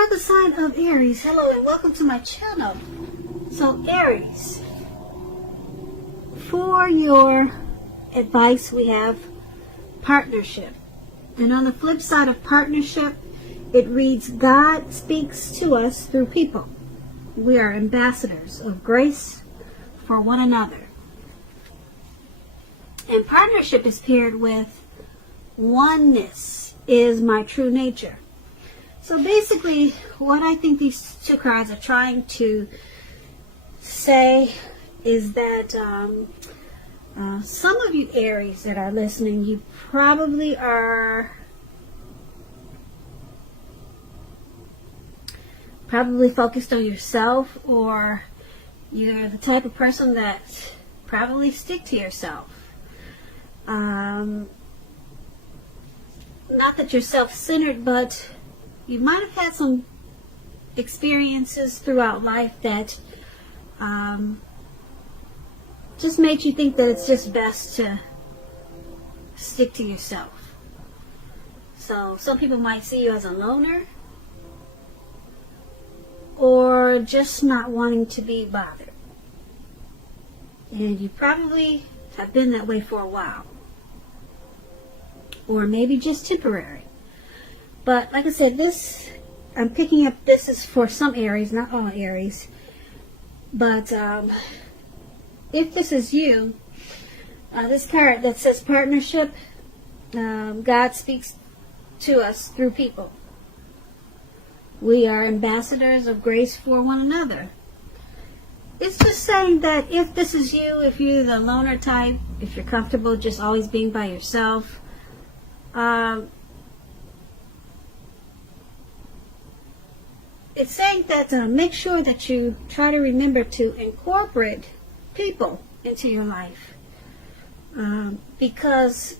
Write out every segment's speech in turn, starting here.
for the sign of Aries, hello and welcome to my channel. So Aries, for your advice we have partnership. And on the flip side of partnership, it reads, God speaks to us through people. We are ambassadors of grace for one another. And partnership is paired with oneness is my true nature. So basically, what I think these two cards are trying to say is that some of you Aries that are listening, you probably are focused on yourself, or you're the type of person that probably stick to yourself. Not that you're self-centered, but you might have had some experiences throughout life that just made you think that it's just best to stick to yourself. So some people might see you as a loner, or just not wanting to be bothered. And you probably have been that way for a while. Or maybe just temporary. But like I said, I'm picking up, this is for some Aries, not all Aries. But if this is you, this card that says partnership, God speaks to us through people. We are ambassadors of grace for one another. It's just saying that if this is you, if you're the loner type, if you're comfortable just always being by yourself, it's saying that make sure that you try to remember to incorporate people into your life. Because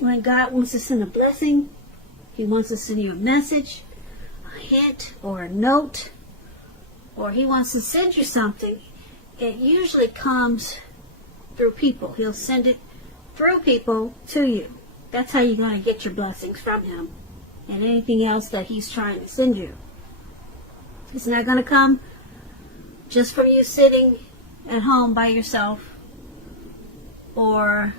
when God wants to send a blessing, He wants to send you a message, a hint, or a note, or He wants to send you something, it usually comes through people. He'll send it through people to you. That's how you're going to get your blessings from Him and anything else that He's trying to send you. It's not going to come just from you sitting at home by yourself or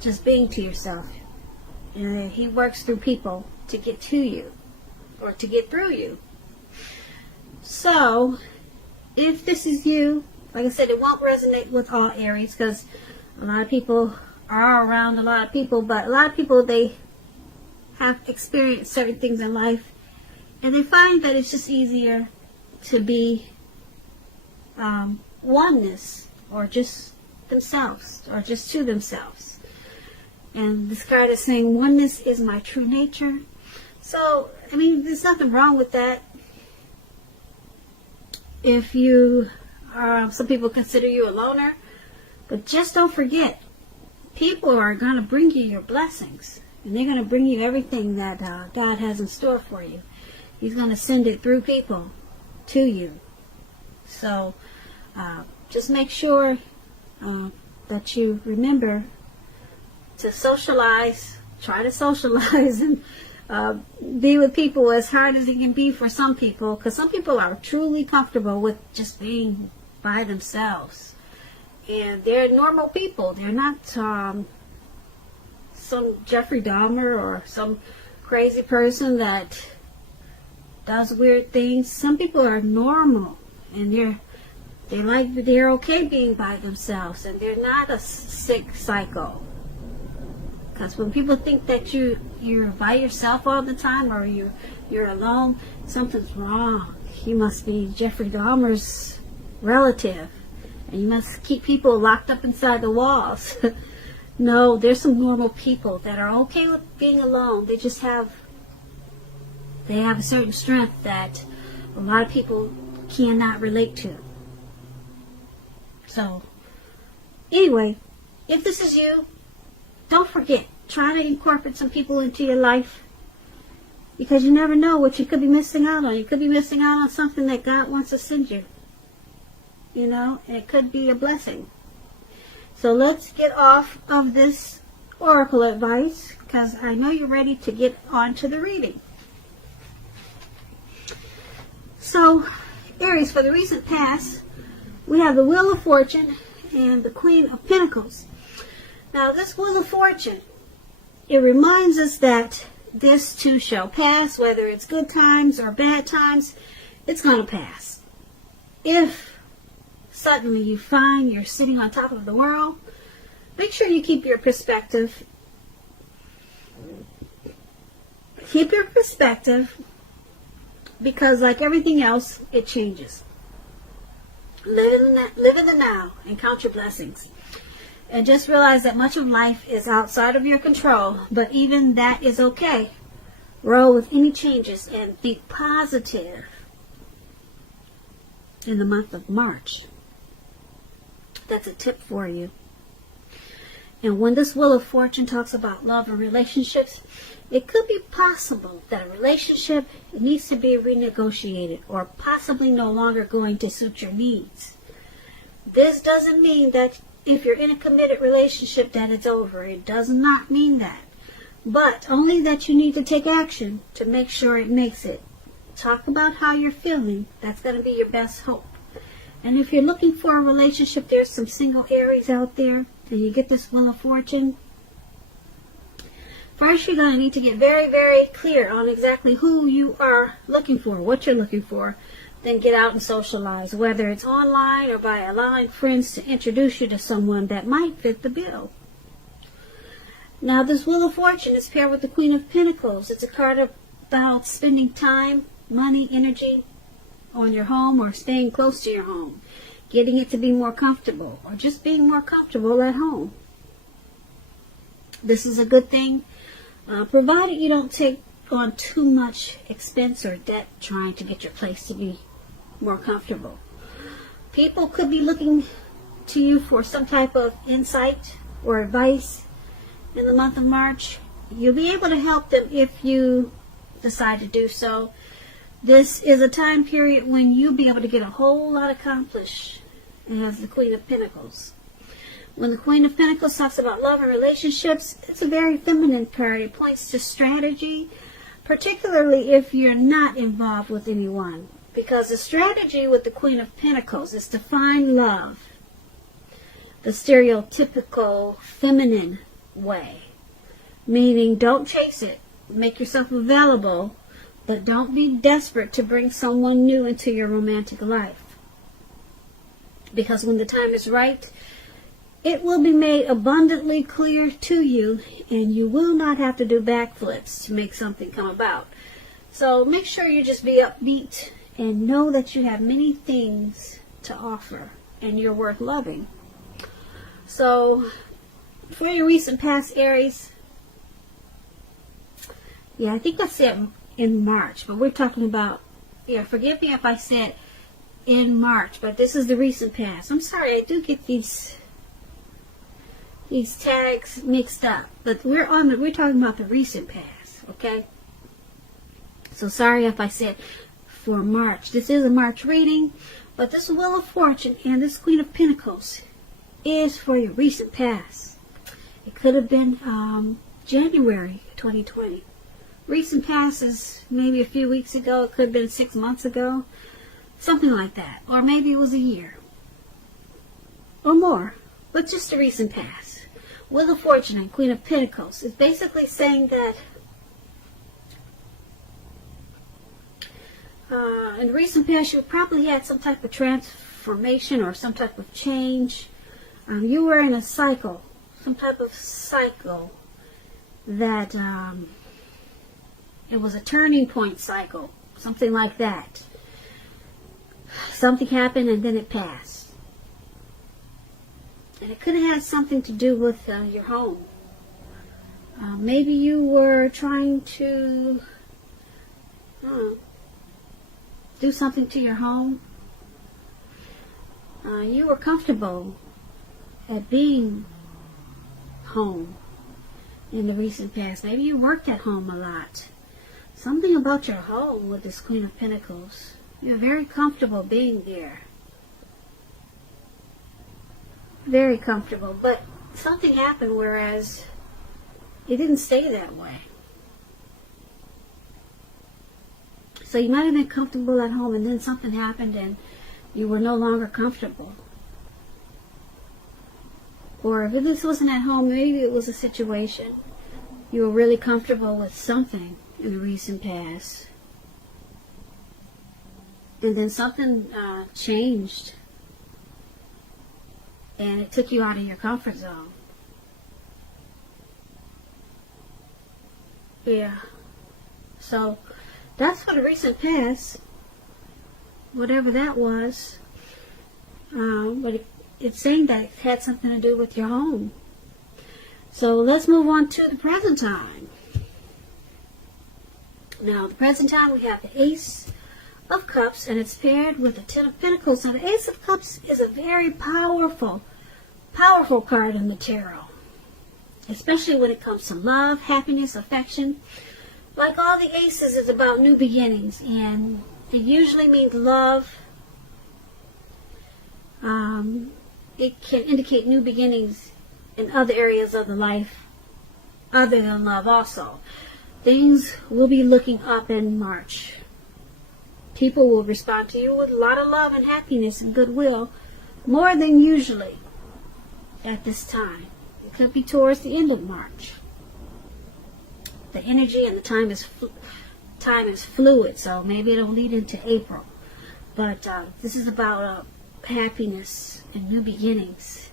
just being to yourself. And He works through people to get to you or to get through you. So, if this is you, like I said, it won't resonate with all Aries because a lot of people are around a lot of people, but a lot of people, they have experienced certain things in life and they find that it's just easier to be oneness, or just themselves, or just to themselves. And this card is saying oneness is my true nature. So, I mean, there's nothing wrong with that. If you some people consider you a loner, but just don't forget, people are going to bring you your blessings, and they're going to bring you everything that God has in store for you. He's going to send it through people to you. So just make sure that you remember to socialize, try to socialize, and be with people as hard as it can be for some people, because some people are truly comfortable with just being by themselves. And they're normal people. They're not some Jeffrey Dahmer or some crazy person that does weird things. Some people are normal, and they're okay being by themselves, and they're not a sick psycho. Because when people think that you're by yourself all the time, or you're alone, something's wrong. You must be Jeffrey Dahmer's relative, and you must keep people locked up inside the walls. No, there's some normal people that are okay with being alone. They just have a certain strength that a lot of people cannot relate to. So, anyway, if this is you, don't forget, try to incorporate some people into your life, because you never know what you could be missing out on. You could be missing out on something that God wants to send you. You know, and it could be a blessing. So let's get off of this oracle advice, because I know you're ready to get on to the reading. So, Aries, for the recent past, we have the Wheel of Fortune and the Queen of Pentacles. Now, this Wheel of Fortune, it reminds us that this too shall pass, whether it's good times or bad times, it's going to pass. If suddenly you find you're sitting on top of the world, make sure you keep your perspective. Keep your perspective, because like everything else, it changes. Live in the now and count your blessings. And just realize that much of life is outside of your control, but even that is okay. Roll with any changes and think positive in the month of March. That's a tip for you. And when this Wheel of Fortune talks about love and relationships, it could be possible that a relationship needs to be renegotiated or possibly no longer going to suit your needs. This doesn't mean that if you're in a committed relationship that it's over. It does not mean that. But only that you need to take action to make sure it makes it. Talk about how you're feeling. That's going to be your best hope. And if you're looking for a relationship, there's some single Aries out there, and you get this Wheel of Fortune. First, you're going to need to get very, very clear on exactly who you are looking for, what you're looking for. Then get out and socialize, whether it's online or by allowing friends to introduce you to someone that might fit the bill. Now, this Wheel of Fortune is paired with the Queen of Pentacles. It's a card about spending time, money, energy on your home or staying close to your home, getting it to be more comfortable, or just being more comfortable at home. This is a good thing, provided you don't take on too much expense or debt trying to get your place to be more comfortable. People could be looking to you for some type of insight or advice in the month of March. You'll be able to help them if you decide to do so. This is a time period when you'll be able to get a whole lot accomplished as the Queen of Pentacles. When the Queen of Pentacles talks about love and relationships, it's a very feminine card. It points to strategy, particularly if you're not involved with anyone. Because the strategy with the Queen of Pentacles is to find love the stereotypical feminine way. Meaning, don't chase it. Make yourself available, but don't be desperate to bring someone new into your romantic life. Because when the time is right, it will be made abundantly clear to you, and you will not have to do backflips to make something come about. So make sure you just be upbeat and know that you have many things to offer and you're worth loving. So for your recent past, Aries, I think I said in March, but we're talking about, forgive me if I said in March, but this is the recent past. I'm sorry, I do get these tags mixed up, but we're talking about the recent past, okay? So sorry if I said for March. This is a March reading, but this Wheel of Fortune and this Queen of Pentacles is for your recent past. It could have been January 2020. Recent past is maybe a few weeks ago. It could have been 6 months ago, something like that, or maybe it was a year or more, but just a recent past. Wheel of Fortune and Queen of Pentacles is basically saying that in the recent past you probably had some type of transformation or some type of change. You were in a cycle, some type of cycle that it was a turning point cycle, something like that. Something happened and then it passed. And it could have had something to do with your home. Maybe you were trying to do something to your home. You were comfortable at being home in the recent past. Maybe you worked at home a lot. Something about your home with this Queen of Pentacles. You're very comfortable being there. Very comfortable. But something happened whereas it didn't stay that way. So you might have been comfortable at home and then something happened and you were no longer comfortable. Or if this wasn't at home, maybe it was a situation. You were really comfortable with something in the recent past. And then something changed. And it took you out of your comfort zone. Yeah. So that's for the recent past. Whatever that was. But it's saying that it had something to do with your home. So let's move on to the present time. Now, the present time we have the Ace of Cups, and it's paired with the Ten of Pentacles. Now, the Ace of Cups is a very powerful card in the tarot, especially when it comes to love, happiness, affection. Like all the aces, it's about new beginnings, and it usually means love. It can indicate new beginnings in other areas of the life other than love also. Things will be looking up in March. People will respond to you with a lot of love and happiness and goodwill, more than usually at this time. It could be towards the end of March. The energy and the time is fluid, so maybe it'll lead into April. But this is about happiness and new beginnings.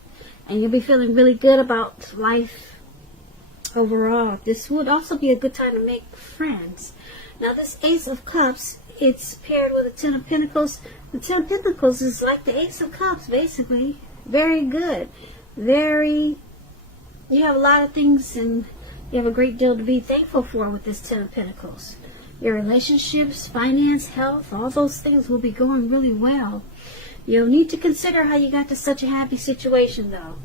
And you'll be feeling really good about life overall. This would also be a good time to make friends. Now, this Ace of Cups, it's paired with a Ten of Pentacles. The Ten of Pentacles is like the Ace of Cups, basically. Very good. You have a lot of things and you have a great deal to be thankful for with this Ten of Pentacles. Your relationships, finance, health, all those things will be going really well. You'll need to consider how you got to such a happy situation, though.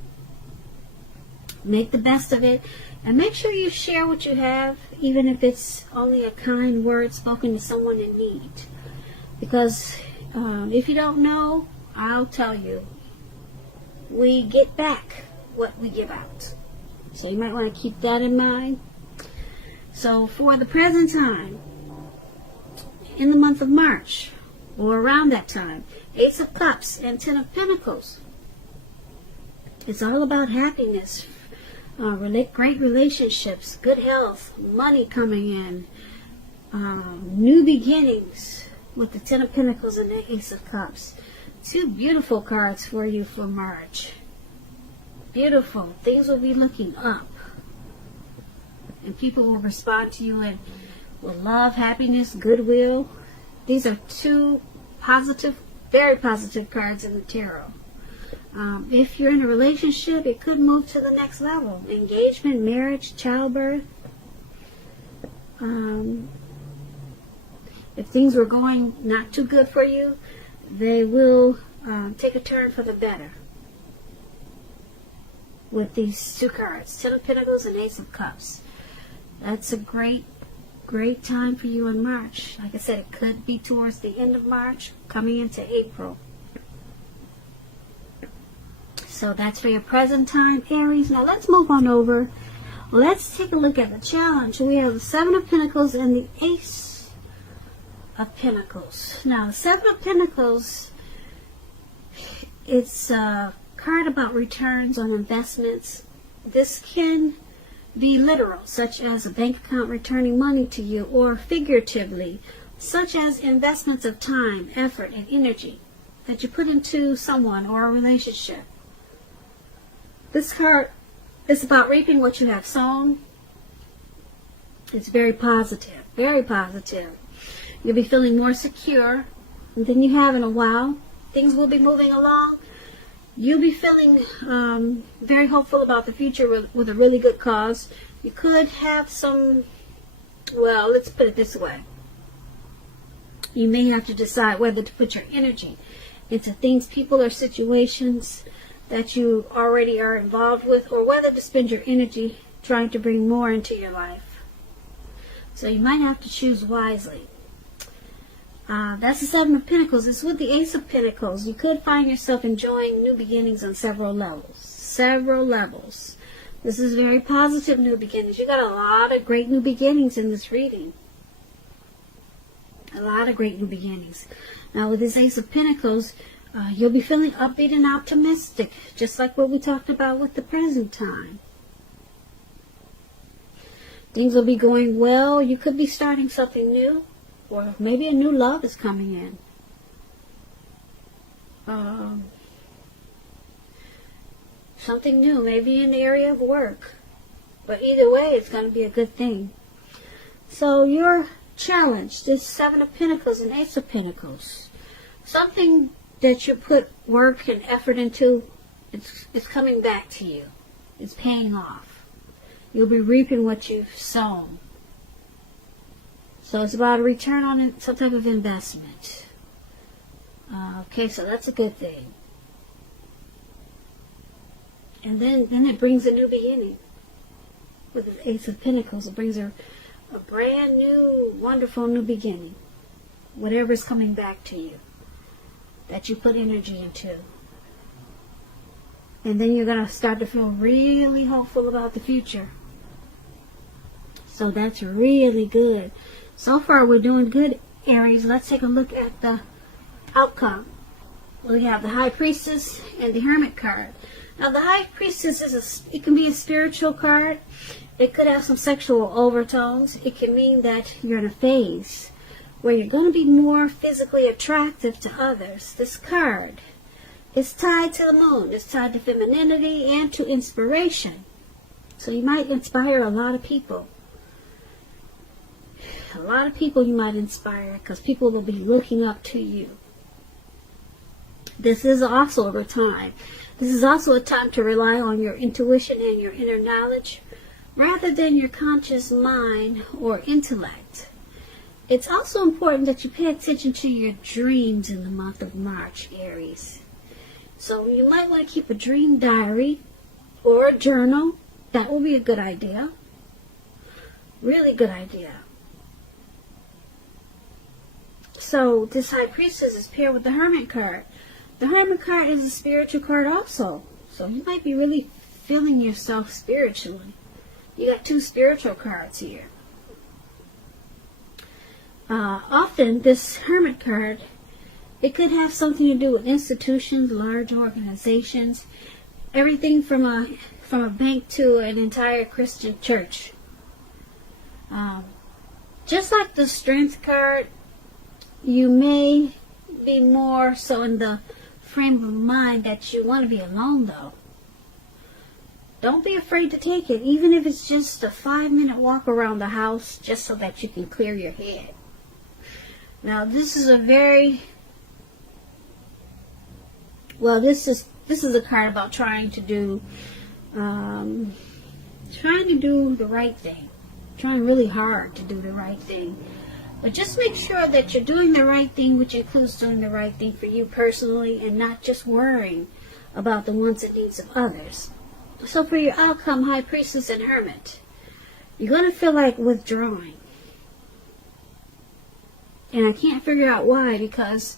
Make the best of it, and make sure you share what you have, even if it's only a kind word spoken to someone in need. Because if you don't know, I'll tell you, we get back what we give out. So you might want to keep that in mind. So for the present time, in the month of March, or around that time, Ace of Cups and Ten of Pentacles. It's all about happiness, great relationships, good health, money coming in, new beginnings with the Ten of Pentacles and the Ace of Cups. Two beautiful cards for you for March. Beautiful. Things will be looking up. And people will respond to you with love, happiness, goodwill. These are two positive, very positive cards in the tarot. If you're in a relationship, it could move to the next level. Engagement, marriage, childbirth. If things were going not too good for you, they will take a turn for the better. With these two cards, Ten of Pentacles and Ace of Cups. That's a great time for you in March. Like I said, it could be towards the end of March, coming into April. So that's for your present time, Aries. Now let's move on over. Let's take a look at the challenge. We have the Seven of Pentacles and the Ace of Pentacles. Now, the Seven of Pentacles, it's a card about returns on investments. This can be literal, such as a bank account returning money to you, or figuratively, such as investments of time, effort, and energy that you put into someone or a relationship. This card is about reaping what you have sown. It's very positive, very positive. You'll be feeling more secure than you have in a while. Things will be moving along. You'll be feeling very hopeful about the future with a really good cause. You could have some, well, let's put it this way. You may have to decide whether to put your energy into things, people, or situations that you already are involved with, or whether to spend your energy trying to bring more into your life. So you might have to choose wisely. That's the Seven of Pentacles. It's with the Ace of Pentacles. You could find yourself enjoying new beginnings on several levels. Several levels. This is very positive new beginnings. You got a lot of great new beginnings in this reading. A lot of great new beginnings. Now with this Ace of Pentacles, you'll be feeling upbeat and optimistic, just like what we talked about with the present time. Things will be going well. You could be starting something new, or maybe a new love is coming in. Something new, maybe in the area of work. But either way, it's going to be a good thing. So your challenge, this Seven of Pentacles and Ace of Pentacles, something that you put work and effort into, it's coming back to you. It's paying off. You'll be reaping what you've sown. So it's about a return on some type of investment. Okay, so that's a good thing. And then it brings a new beginning. With the Ace of Pentacles, it brings a brand new, wonderful new beginning. Whatever is coming back to you, that you put energy into. And then you're going to start to feel really hopeful about the future. So that's really good. So far we're doing good, Aries. Let's take a look at the outcome. We have the High Priestess and the Hermit card. Now the High Priestess it can be a spiritual card. It could have some sexual overtones. It can mean that you're in a phase where you're going to be more physically attractive to others. This card is tied to the moon. It's tied to femininity and to inspiration. So you might inspire a lot of people. A lot of people you might inspire, because people will be looking up to you. This is also a time. This is also a time to rely on your intuition and your inner knowledge rather than your conscious mind or intellect. It's also important that you pay attention to your dreams in the month of March, Aries. So you might want to keep a dream diary or a journal. That will be a good idea. Really good idea. So this High Priestess is paired with the Hermit card. The Hermit card is a spiritual card also. So you might be really feeling yourself spiritually. You got two spiritual cards here. Often this Hermit card, it could have something to do with institutions, large organizations, everything from a bank to an entire Christian church. Just like the Strength card, you may be more so in the frame of mind that you want to be alone, though. Don't be afraid to take it, even if it's just a 5-minute walk around the house, just so that you can clear your head. Now, this is a very, well, this is a card about trying to do the right thing, trying really hard to do the right thing. But just make sure that you're doing the right thing, which includes doing the right thing for you personally and not just worrying about the wants and needs of others. So for your outcome, High Priestess and Hermit, you're going to feel like withdrawing. And I can't figure out why, because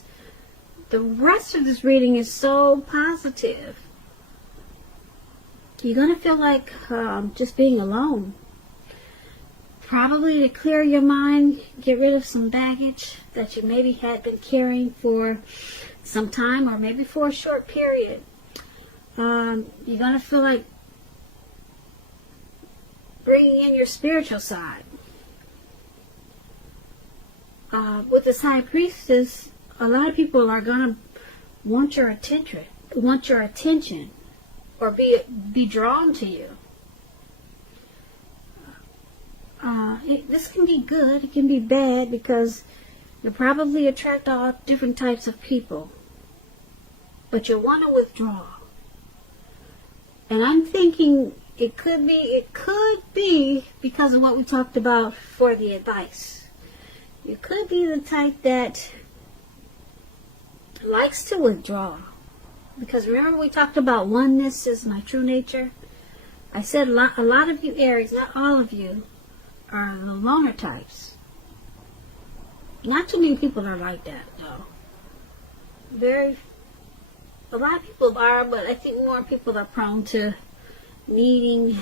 the rest of this reading is so positive. You're going to feel like just being alone. Probably to clear your mind, get rid of some baggage that you maybe had been carrying for some time or maybe for a short period. You're going to feel like bringing in your spiritual side. With this High Priestess, a lot of people are going to want your attention, or be drawn to you. This can be good, it can be bad, because you'll probably attract all different types of people. But you'll want to withdraw. And I'm thinking it could be because of what we talked about for the advice. You could be the type that likes to withdraw. Because remember we talked about oneness is my true nature? I said a lot of you Aries, not all of you, are the loner types. Not too many people are like that, though. A lot of people are, but I think more people are prone to needing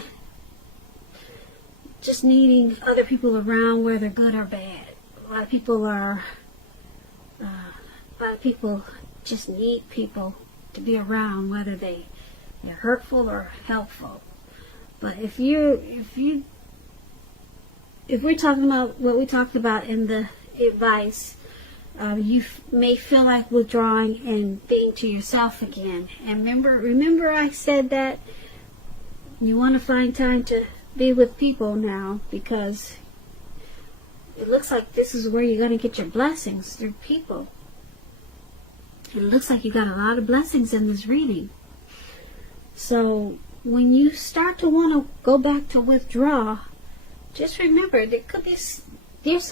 other people around, whether good or bad. A lot of people are A lot of people just need people to be around, whether they're hurtful or helpful. But if we're talking about what we talked about in the advice, you may feel like withdrawing and being to yourself again. And remember I said that you want to find time to be with people now, because it looks like this is where you're going to get your blessings, through people. It looks like you got a lot of blessings in this reading. So when you start to want to go back to withdraw, just remember there's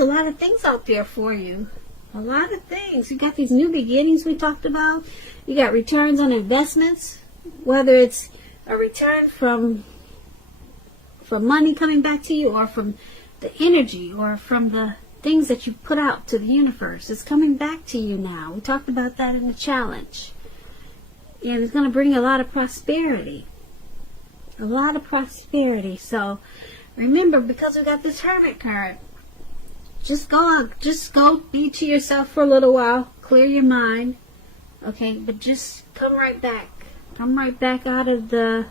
a lot of things out there for you. A lot of things. You got these new beginnings we talked about. You got returns on investments, whether it's a return from money coming back to you, or from the energy, or from the things that you put out to the universe. It's coming back to you now. We talked about that in the challenge. And it's going to bring a lot of prosperity. A lot of prosperity. So remember, because we got this Hermit card, just go be to yourself for a little while, clear your mind, okay, but just come right back out of the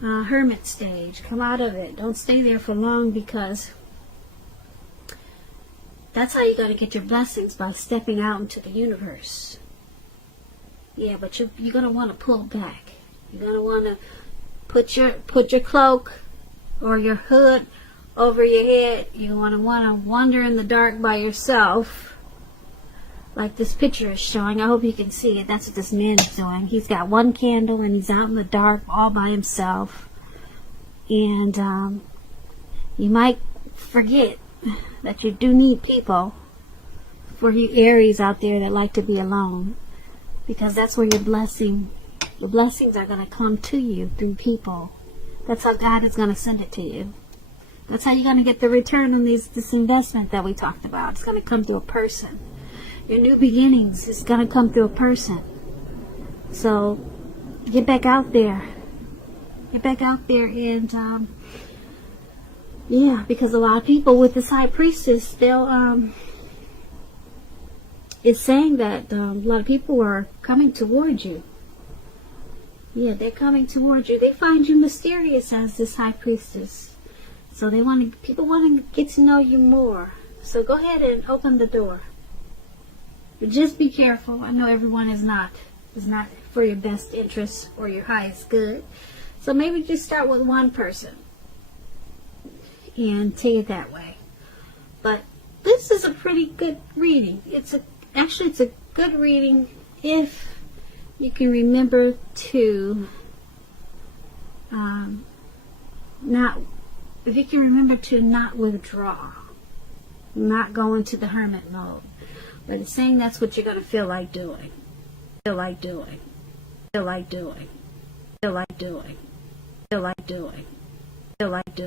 Hermit stage. Come out of it. Don't stay there for long, because that's how you're going to get your blessings, by stepping out into the universe. Yeah, but you're going to want to pull back. You're going to want to put your cloak or your hood over your head. You want to wander in the dark by yourself, like this picture is showing. I hope you can see it. That's what this man is doing. He's got one candle and he's out in the dark all by himself. And you might forget that you do need people, for you Aries out there that like to be alone, because that's where the blessings are going to come to you, through people. That's how God is going to send it to you. That's how you're going to get the return on this investment that we talked about. It's going to come through a person. Your new beginnings is going to come through a person. So get back out there. Get back out there, and yeah, because a lot of people with this High Priestess, it's saying that a lot of people are coming towards you. Yeah, they're coming towards you. They find you mysterious as this High Priestess. So people want to get to know you more. So go ahead and open the door. But just be careful. I know everyone is not for your best interest or your highest good. So maybe just start with one person and take it that way. But this is a pretty good reading. It's a good reading if you can remember to not withdraw, not go into the hermit mode. But it's saying that's what you're going to feel like doing. Feel like doing. Feel like doing. Feel like doing. Feel like doing. Feel like doing.